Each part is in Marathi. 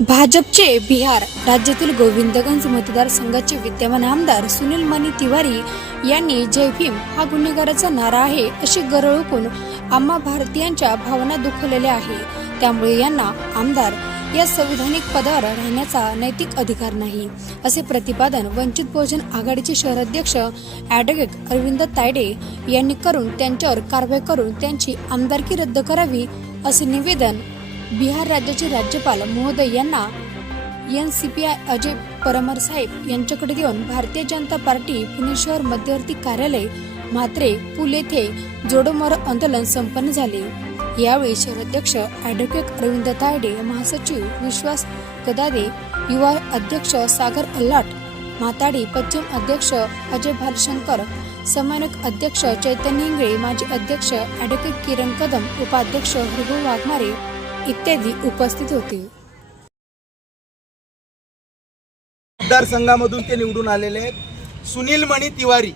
भाजपचे बिहार राज्यातील गोविंदगंज मतदारसंघाचे विद्यमान आमदार सुनील मणी तिवारी यांनी जय भीम हा गुन्हेगाराचा नारा आहे अशी गरळूकून आम्हा भारतीयांच्या भावना दुखवलेल्या आहे. त्यामुळे यांना आमदार या संविधानिक पदावर राहण्याचा नैतिक अधिकार नाही असे प्रतिपादन वंचित बहुजन आघाडीचे शहराध्यक्ष ॲडव्होकेट अरविंद तायडे यांनी करून त्यांच्यावर कारवाई करून त्यांची आमदारकी रद्द करावी असे निवेदन बिहार राज्याचे राज्यपाल महोदय यांना N C P I Ajay Parmar साहेब यांच्याकडे देऊन भारतीय जनता पार्टी पुणे शहर मध्यवर्ती कार्यालय म्हात्रे पुल येथे जोडोमोर आंदोलन संपन्न झाले. यावेळी शहराध्यक्ष ॲडव्होकेट अरविंद तायडे महासचिव विश्वास गदादे युवा अध्यक्ष सागर अल्लाट माताडी पश्चिम अध्यक्ष अजय भालशंकर समन्वयक अध्यक्ष चैतन्य इंगळे माजी अध्यक्ष ॲडव्होकेट किरण कदम उपाध्यक्ष हरिभाऊ वाघमारे इत्यादी उपस्थित होते. मतदारसंघामधून ते निवडून आलेले आहेत. सुनील मणी तिवारी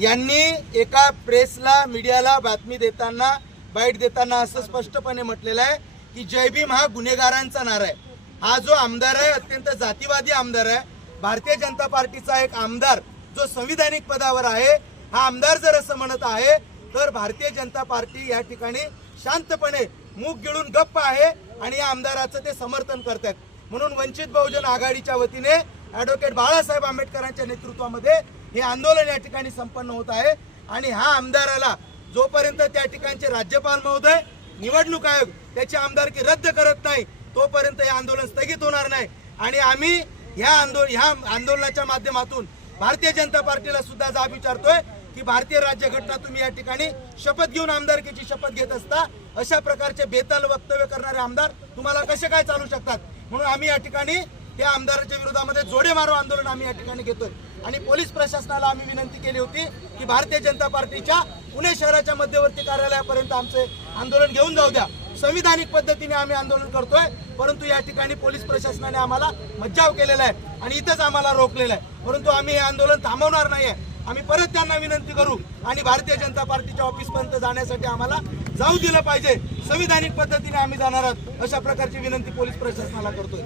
यांनी एका प्रेसला मीडियाला बातमी देताना बाईट देताना असं स्पष्टपणे म्हटलेलं आहे की जय भीम हा गुन्हेगारांचा नारा आहे. हा जो आमदार आहे अत्यंत जातीवादी आमदार आहे. भारतीय जनता पार्टीचा एक आमदार जो संविधानिक पदावर आहे हा आमदार जर असं म्हणत आहे तर भारतीय जनता पार्टी या ठिकाणी शांतपणे मूग गिळून गप्प आहे आणि या आमदाराचं ते समर्थन करतात म्हणून वंचित बहुजन आघाडीच्या वतीने ॲडव्होकेट बाळासाहेब आंबेडकरांच्या नेतृत्वामध्ये हे आंदोलन या ठिकाणी संपन्न होत आहे. आणि हा आमदाराला जोपर्यंत त्या ठिकाणचे राज्यपाल महोदय निवडणूक आयोग त्याची आमदारकी रद्द करत नाही तोपर्यंत हे आंदोलन स्थगित होणार नाही. आणि आम्ही ह्या आंदोलन ह्या आंदोलनाच्या माध्यमातून भारतीय जनता पार्टीला सुद्धा जाब विचारतोय. की भारतीय राज्यघटना तुम्ही या ठिकाणी शपथ घेऊन आमदारकीची शपथ घेत असता अशा प्रकारचे बेताल वक्तव्य करणारे आमदार तुम्हाला कसे काय चालू शकतात? म्हणून आम्ही या ठिकाणी त्या आमदाराच्या विरोधामध्ये जोडे मारो आंदोलन आम्ही या ठिकाणी घेतोय. आणि पोलीस प्रशासनाला आम्ही विनंती केली होती की भारतीय जनता पार्टीच्या पुणे शहराच्या मध्यवर्ती कार्यालयापर्यंत आमचे आंदोलन घेऊन जाऊ द्या. संविधानिक पद्धतीने आम्ही आंदोलन करतोय परंतु या ठिकाणी पोलीस प्रशासनाने आम्हाला मज्जाव केलेला आहे आणि इथंच आम्हाला रोखलेलं आहे. परंतु आम्ही हे आंदोलन थांबवणार नाही आहे आम्ही परत त्यांना विनंती करू आणि भारतीय जनता पार्टीच्या ऑफिसपर्यंत जाण्यासाठी आम्हाला जाऊ दिलं पाहिजे. संविधानिक पद्धतीने आम्ही जाणार आहोत. अशा प्रकारची विनंती पोलीस प्रशासनाला करतोय.